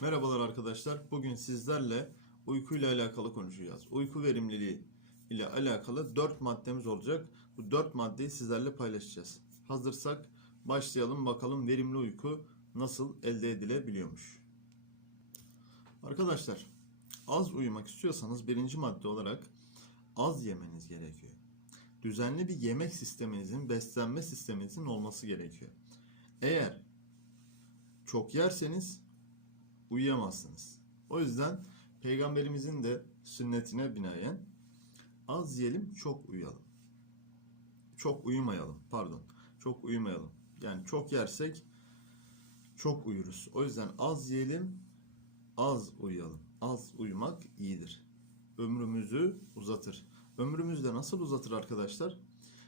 Merhabalar arkadaşlar. Bugün sizlerle uykuyla alakalı konuşacağız. Uyku verimliliği ile alakalı 4 maddemiz olacak. Bu 4 maddeyi sizlerle paylaşacağız. Hazırsak başlayalım bakalım verimli uyku nasıl elde edilebiliyormuş. Arkadaşlar az uyumak istiyorsanız birinci madde olarak az yemeniz gerekiyor. Düzenli bir yemek sisteminizin, beslenme sisteminizin olması gerekiyor. Eğer çok yerseniz uyuyamazsınız. O yüzden peygamberimizin de sünnetine binaen az yiyelim çok uyuyalım. Çok uyumayalım pardon. Çok uyumayalım. Yani çok yersek çok uyuruz. O yüzden az yiyelim az uyuyalım. Az uyumak iyidir. Ömrümüzü uzatır. Ömrümüzü de nasıl uzatır arkadaşlar?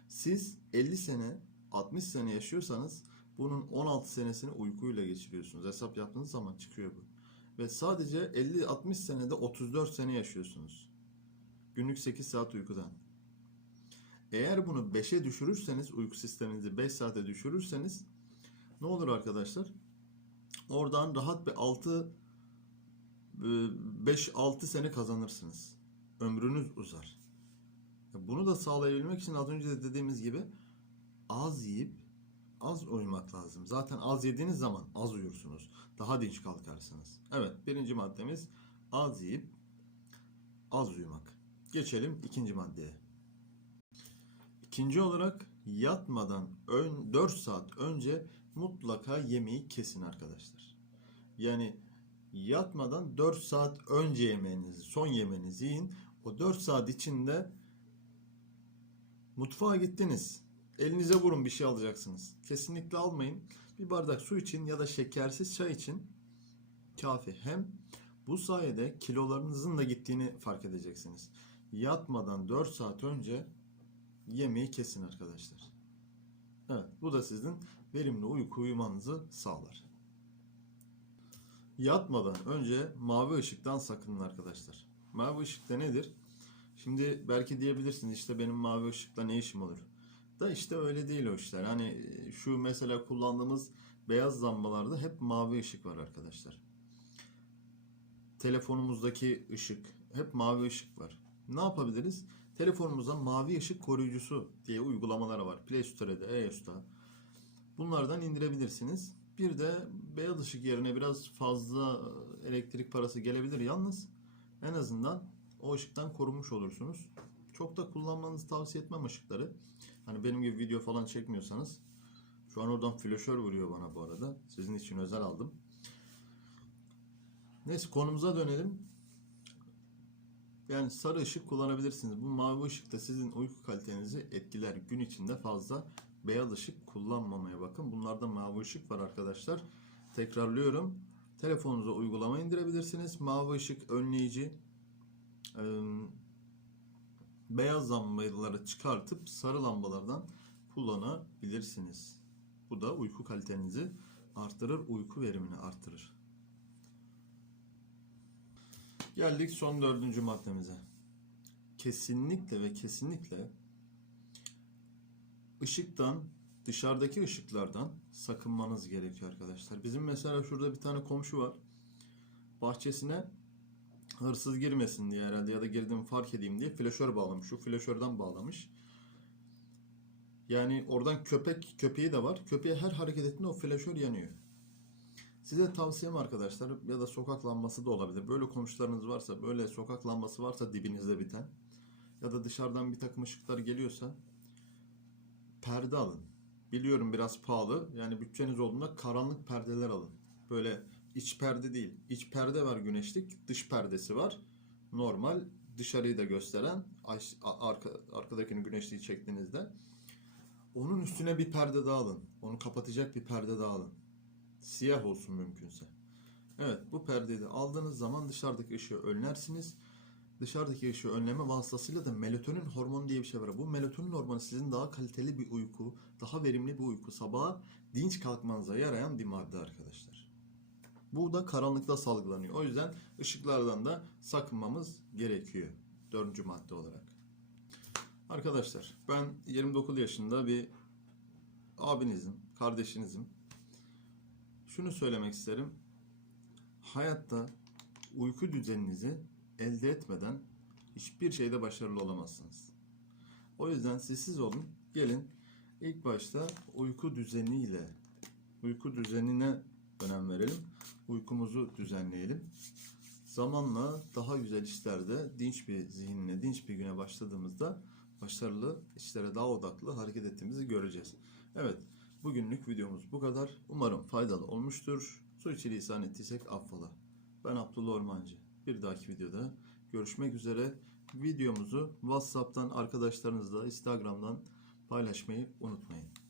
Siz 50 sene 60 sene yaşıyorsanız bunun 16 senesini uykuyla geçiriyorsunuz. Hesap yaptığınız zaman çıkıyor bu. Ve sadece 50-60 senede 34 sene yaşıyorsunuz. Günlük 8 saat uykudan. Eğer bunu 5'e düşürürseniz, uyku sisteminizi 5 saate düşürürseniz ne olur arkadaşlar? Oradan rahat bir 6 5-6 sene kazanırsınız. Ömrünüz uzar. Bunu da sağlayabilmek için az önce de dediğimiz gibi az yiyip az uyumak lazım. Zaten az yediğiniz zaman az uyursunuz. Daha dinç kalkarsınız. Evet birinci maddemiz az yiyip az uyumak. Geçelim ikinci maddeye. İkinci olarak yatmadan ön, 4 saat önce mutlaka yemeği kesin arkadaşlar. Yani yatmadan 4 saat önce yemeğinizi, son yemeğinizi yiyin. O 4 saat içinde mutfağa gittiniz. Elinize vurun bir şey alacaksınız. Kesinlikle almayın. Bir bardak su için ya da şekersiz çay için kafi. Hem bu sayede kilolarınızın da gittiğini fark edeceksiniz. Yatmadan 4 saat önce yemeği kesin arkadaşlar. Evet, bu da sizin verimli uyku uyumanızı sağlar. Yatmadan önce mavi ışıktan sakının arkadaşlar. Mavi ışık da nedir? Şimdi belki diyebilirsiniz işte benim mavi ışıkla ne işim olur? Da işte öyle değil o işler. Hani şu mesela kullandığımız beyaz lambalarda hep mavi ışık var arkadaşlar. Telefonumuzdaki ışık hep mavi ışık var. Ne yapabiliriz? Telefonumuza mavi ışık koruyucusu diye uygulamalar var. Play Store'da, iOS'ta. Bunlardan indirebilirsiniz. Bir de beyaz ışık yerine biraz fazla elektrik parası gelebilir. Yalnız en azından o ışıktan korunmuş olursunuz. Çok da kullanmanızı tavsiye etmem ışıkları. Hani benim gibi video falan çekmiyorsanız. Şu an oradan flaşör vuruyor bana bu arada. Sizin için özel aldım. Neyse konumuza dönelim. Yani sarı ışık kullanabilirsiniz. Bu mavi ışık da sizin uyku kalitenizi etkiler. Gün içinde fazla beyaz ışık kullanmamaya bakın. Bunlarda mavi ışık var arkadaşlar. Tekrarlıyorum. Telefonunuza uygulama indirebilirsiniz. Mavi ışık önleyici. Ee, beyaz lambaları çıkartıp sarı lambalardan kullanabilirsiniz. Bu da uyku kalitenizi artırır, uyku verimini artırır. Geldik son dördüncü maddemize. Kesinlikle ve kesinlikle ışıktan, dışarıdaki ışıklardan sakınmanız gerekiyor arkadaşlar. Bizim mesela şurada bir tane komşu var. Bahçesine hırsız girmesin diye herhalde ya da girdiğimi fark edeyim diye flaşör bağlamış. Şu flaşörden bağlamış. Yani oradan köpek köpeği de var. Köpeğe her hareket ettiğinde o flaşör yanıyor. Size tavsiyem arkadaşlar ya da sokak lambası da olabilir. Böyle komşularınız varsa, böyle sokak lambası varsa dibinizde biten ya da dışarıdan bir takım ışıklar geliyorsa perde alın. Biliyorum biraz pahalı. Yani bütçeniz olduğunda karanlık perdeler alın. Böyle iç perde değil. İç perde var güneşlik, dış perdesi var. Normal dışarıyı da gösteren arka, arkadakini güneşliği çektiğinizde onun üstüne bir perde daha alın. Onu kapatacak bir perde daha alın. Siyah olsun mümkünse. Evet bu perdeyi de aldığınız zaman dışarıdaki ışığı önlersiniz. Dışarıdaki ışığı önleme vasıtasıyla da melatonin hormonu diye bir şey var. Bu melatonin hormonu sizin daha kaliteli bir uyku, daha verimli bir uyku, sabaha dinç kalkmanıza yarayan bir madde arkadaşlar. Bu da karanlıkta salgılanıyor. O yüzden ışıklardan da sakınmamız gerekiyor. Dördüncü madde olarak. Arkadaşlar ben 29 yaşında bir abinizim, kardeşinizim. Şunu söylemek isterim. hayatta uyku düzeninizi elde etmeden hiçbir şeyde başarılı olamazsınız. O yüzden sessiz olun. Gelin ilk başta uyku düzeniyle uyku düzenine önem verelim. Uykumuzu düzenleyelim. Zamanla daha güzel işlerde dinç bir zihinle, dinç bir güne başladığımızda başarılı işlere daha odaklı hareket ettiğimizi göreceğiz. Evet, bugünlük videomuz bu kadar. Umarım faydalı olmuştur. Su içi lisan ettiysek affola. Ben Abdullah Ormancı. Bir dahaki videoda görüşmek üzere. Videomuzu WhatsApp'tan arkadaşlarınızla, Instagram'dan paylaşmayı unutmayın.